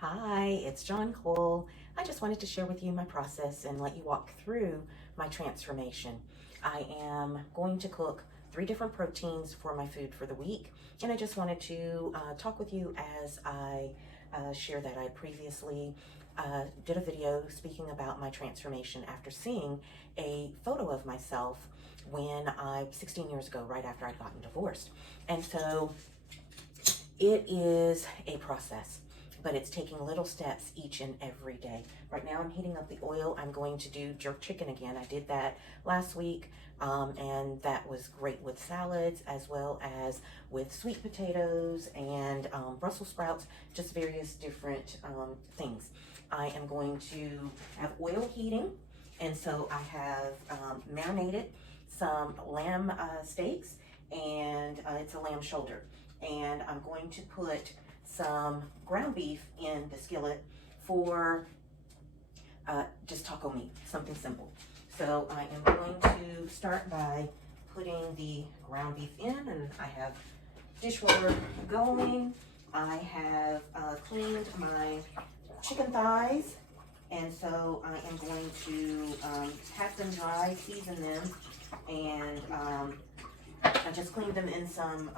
Hi, it's Jonquil. I just wanted to share with you my process and let you walk through my transformation. I am going to cook 3 different proteins for my food for the week, and I just wanted to talk with you as I share that. I previously did a video speaking about my transformation after seeing a photo of myself when 16 years ago, right after I'd gotten divorced. And so it is a process, but it's taking little steps each and every day. Right now I'm heating up the oil. I'm going to do jerk chicken again. I did that last week, and that was great with salads as well as with sweet potatoes and Brussels sprouts, just various different things. I am going to have oil heating, and so I have marinated some lamb steaks, and it's a lamb shoulder. And I'm going to put some ground beef in the skillet for just taco meat, something simple. So I am going to start by putting the ground beef in, and I have dishwater going. I have cleaned my chicken thighs, and so I am going to pat them dry, season them, and I just cleaned them in some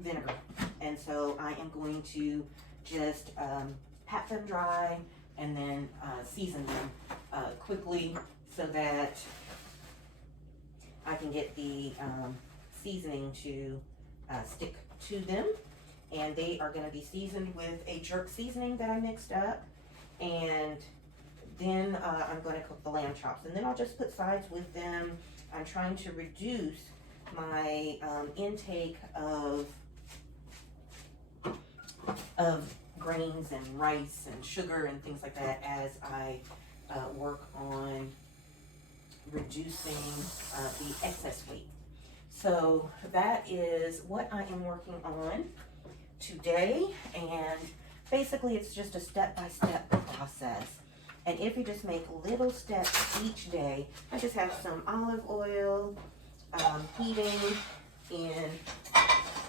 vinegar. And so I am going to just pat them dry and then season them quickly so that I can get the seasoning to stick to them. And they are going to be seasoned with a jerk seasoning that I mixed up. And then I'm going to cook the lamb chops, and then I'll just put sides with them. I'm trying to reduce my intake of grains and rice and sugar and things like that as I work on reducing the excess weight. So that is what I am working on today, and basically it's just a step-by-step process. And if you just make little steps each day, I just have some olive oil heating in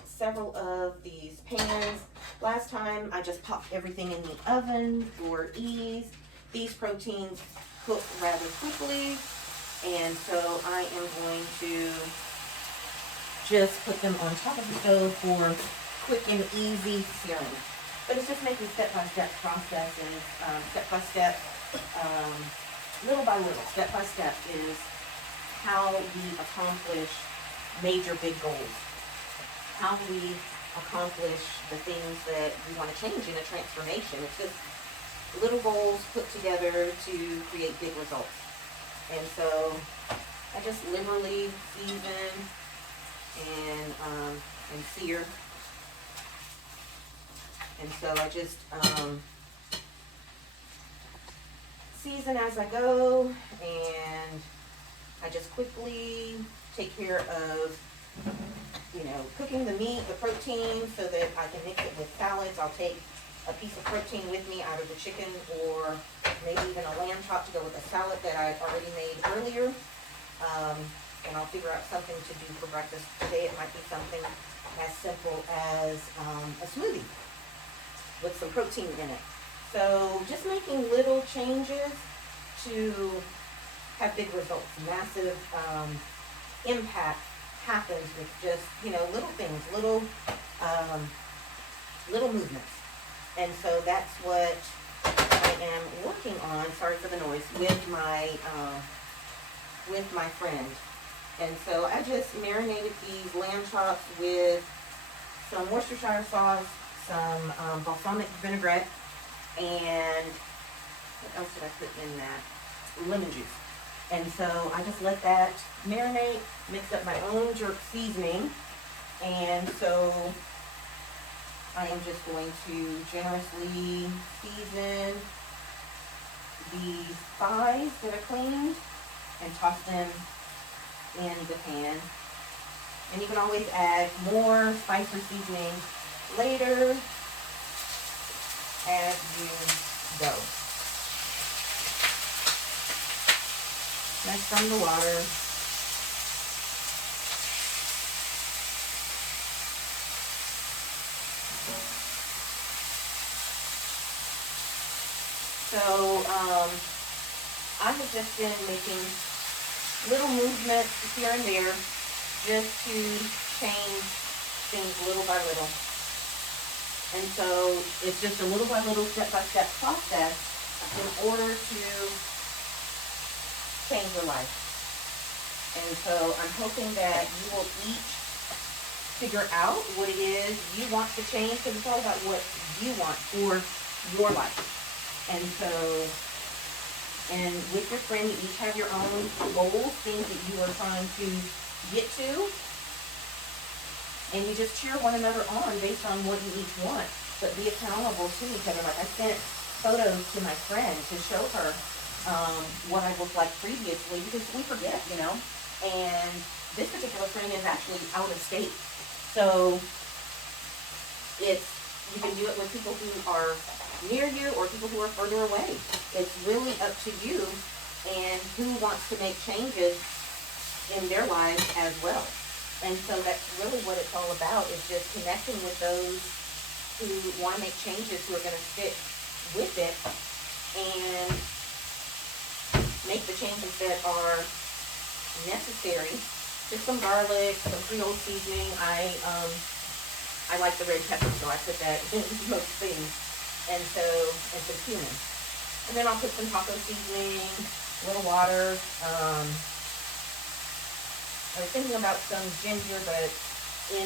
several of these pans. Last time I just popped everything in the oven for ease. These proteins cook rather quickly, and so I am going to just put them on top of the stove for quick and easy searing. But it's just making step-by-step process, and step-by-step, little by little, step-by-step is how we accomplish major big goals, how we accomplish the things that we want to change in a transformation. It's just little goals put together to create big results. And so I just liberally season and sear. And so I just season as I go, and I just quickly take care of, cooking the meat, the protein, so that I can mix it with salads. I'll take a piece of protein with me, either the chicken or maybe even a lamb chop to go with a salad that I already made earlier. And I'll figure out something to do for breakfast. Today it might be something as simple as a smoothie with some protein in it. So just making little changes to have big results. Massive impact happens with just, little things, little movements. And so that's what I am working on, sorry for the noise, with my friend. And so I just marinated these lamb chops with some Worcestershire sauce, some balsamic vinaigrette, and what else did I put in that? Lemon juice. And so I just let that marinate, mix up my own jerk seasoning, and so I am just going to generously season these thighs that I cleaned and toss them in the pan. And you can always add more spice or seasoning later as you go. Next from the water. So I have just been making little movements here and there just to change things little by little. And so it's just a little by little, step-by-step process in order to change your life. And so I'm hoping that you will each figure out what it is you want to change, because it's all about what you want for your life. And so, and with your friend, you each have your own goals, things that you are trying to get to. And you just cheer one another on based on what you each want, but be accountable to each other. Like I sent photos to my friend to show her what I looked like previously, because we forget, you know. And this particular friend is actually out of state. So you can do it with people who are near you or people who are further away. It's really up to you and who wants to make changes in their lives as well. And so that's really what it's all about, is just connecting with those who want to make changes, who are going to stick with it and make the changes that are necessary. Just some garlic, some Creole seasoning. I like the red pepper, so I put that in most things. And some cumin. And then I'll put some taco seasoning, a little water. I was thinking about some ginger, but in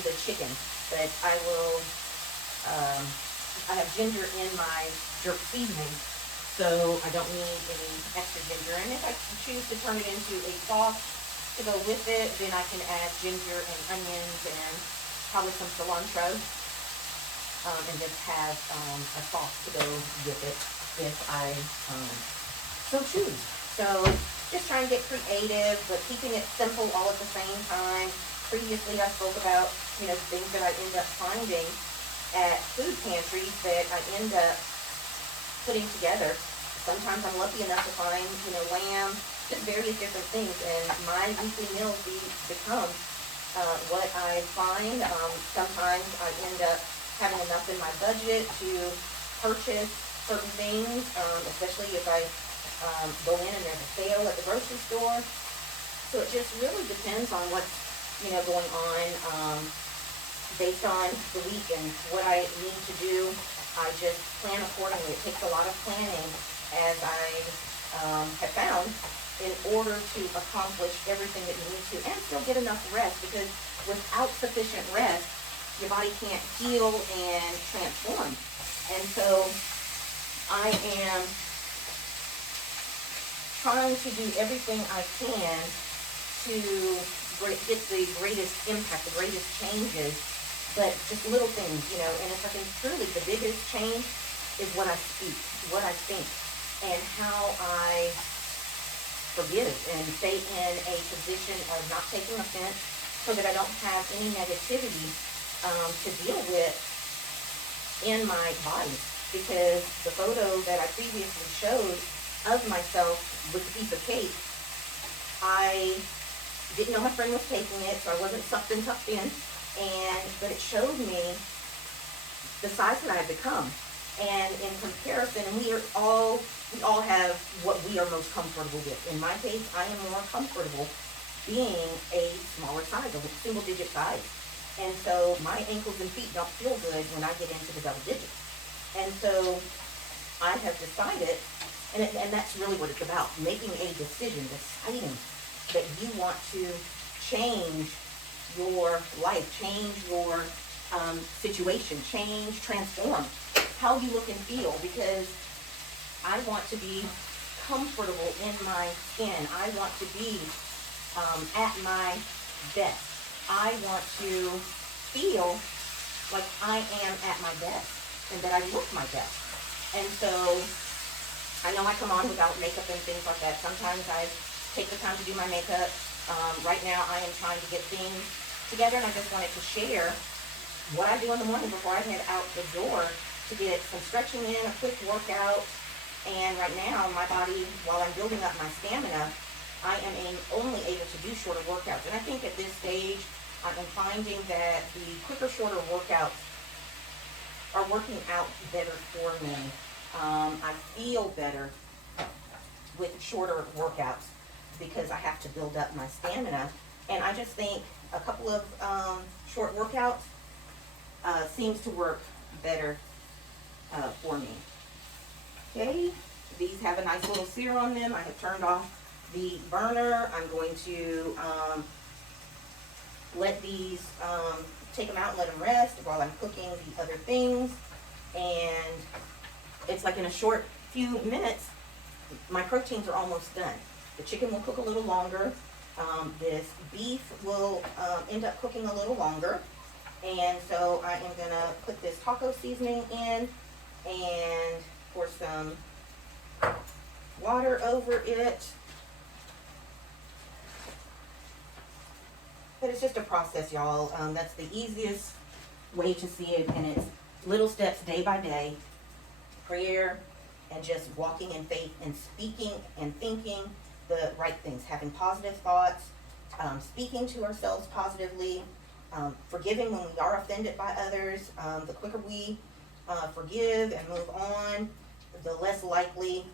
the chicken. But I will, I have ginger in my jerk seasoning, so I don't need any extra ginger. And if I choose to turn it into a sauce to go with it, then I can add ginger and onions and probably some cilantro, and just have a sauce to go with it if I so choose. So just trying to get creative, but keeping it simple all at the same time. Previously, I spoke about, you know, things that I end up finding at food pantries that I end up putting together. Sometimes I'm lucky enough to find, you know, lamb, just various different things, and my weekly meals become what I find. Sometimes I end up having enough in my budget to purchase certain things, especially if I go in and there's a sale at the grocery store. So it just really depends on what's, you know, going on based on the week and what I need to do. I just plan accordingly. It takes a lot of planning, as I have found, in order to accomplish everything that you need to, and still get enough rest, because without sufficient rest, your body can't heal and transform. And so I am trying to do everything I can to get the greatest impact, the greatest changes, but just little things, you know. And if I can truly, the biggest change is what I speak, what I think, and how I forgive and stay in a position of not taking offense, so that I don't have any negativity to deal with in my body. Because the photo that I previously showed of myself with the piece of cake, I didn't know my friend was taking it, so I wasn't sucked and tucked in, but it showed me the size that I had become. And in comparison, and we all have what we are most comfortable with. In my case, I am more comfortable being a smaller size, a single digit size. And so my ankles and feet don't feel good when I get into the double digits. And so I have decided, and that's really what it's about, making a decision, deciding that you want to change your life, change your situation, transform how you look and feel, because I want to be comfortable in my skin. I want to be at my best. I want to feel like I am at my best and that I look my best. And so I know I come on without makeup and things like that. Sometimes I take the time to do my makeup. Right now I am trying to get things together, and I just wanted to share what I do in the morning before I head out the door to get some stretching in, a quick workout. And right now my body, while I'm building up my stamina, I am only able to do shorter workouts. And I think at this stage, I'm finding that the quicker, shorter workouts are working out better for me. I feel better with shorter workouts because I have to build up my stamina. And I just think a couple of short workouts seems to work better for me. Okay, these have a nice little sear on them. I have turned off the burner. I'm going to let these, take them out and let them rest while I'm cooking the other things. And it's like in a short few minutes, my proteins are almost done. The chicken will cook a little longer. This beef will end up cooking a little longer. And so I am going to put this taco seasoning in and pour some water over it. But it's just a process, y'all. That's the easiest way to see it, and it's little steps day by day. Prayer and just walking in faith and speaking and thinking the right things, having positive thoughts, speaking to ourselves positively, forgiving when we are offended by others. The quicker we forgive and move on, the less likely,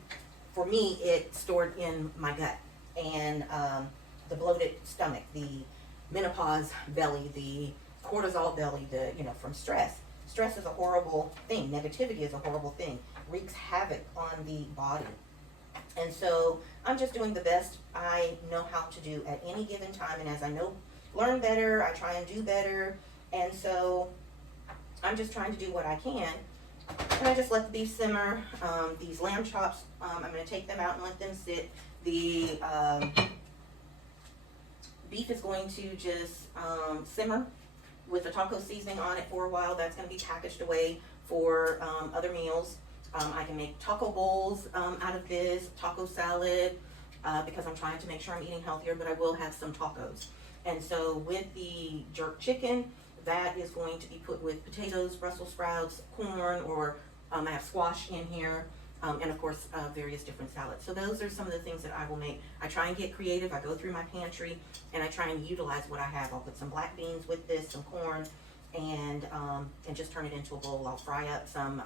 for me, it's stored in my gut. And the bloated stomach, the menopause belly, the cortisol belly, from stress. Stress is a horrible thing. Negativity is a horrible thing. Wreaks havoc on the body. And so I'm just doing the best I know how to do at any given time. And as I learn better, I try and do better. And so I'm just trying to do what I can. And I just let the beef simmer. These lamb chops, I'm going to take them out and let them sit. The beef is going to just simmer with the taco seasoning on it for a while. That's going to be packaged away for other meals. I can make taco bowls out of this, taco salad, because I'm trying to make sure I'm eating healthier, but I will have some tacos. And so with the jerk chicken, that is going to be put with potatoes, Brussels sprouts, corn, or I have squash in here, and of course various different salads. So those are some of the things that I will make. I try and get creative. I go through my pantry and I try and utilize what I have. I'll put some black beans with this, some corn, and just turn it into a bowl. I'll fry up some,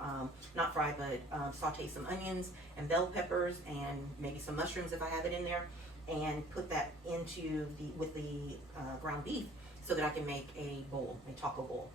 not fry, but saute some onions and bell peppers and maybe some mushrooms if I have it in there, and put that into with the ground beef so that I can make a bowl, a taco bowl.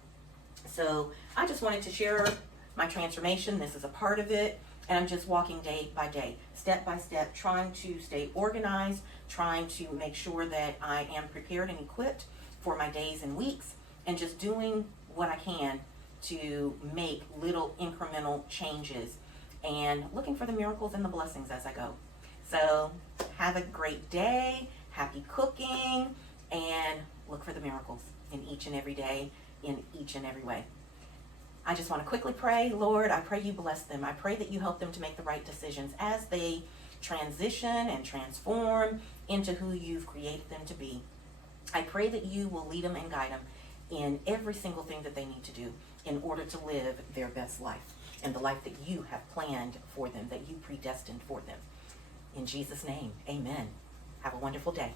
So I just wanted to share my transformation. This is a part of it, and I'm just walking day by day, step by step, trying to stay organized, trying to make sure that I am prepared and equipped for my days and weeks, and just doing what I can to make little incremental changes and looking for the miracles and the blessings as I go. So have a great day, happy cooking, and look for the miracles in each and every day, in each and every way. I just want to quickly pray. Lord, I pray you bless them. I pray that you help them to make the right decisions as they transition and transform into who you've created them to be. I pray that you will lead them and guide them in every single thing that they need to do in order to live their best life and the life that you have planned for them, that you predestined for them. In Jesus' name, amen. Have a wonderful day.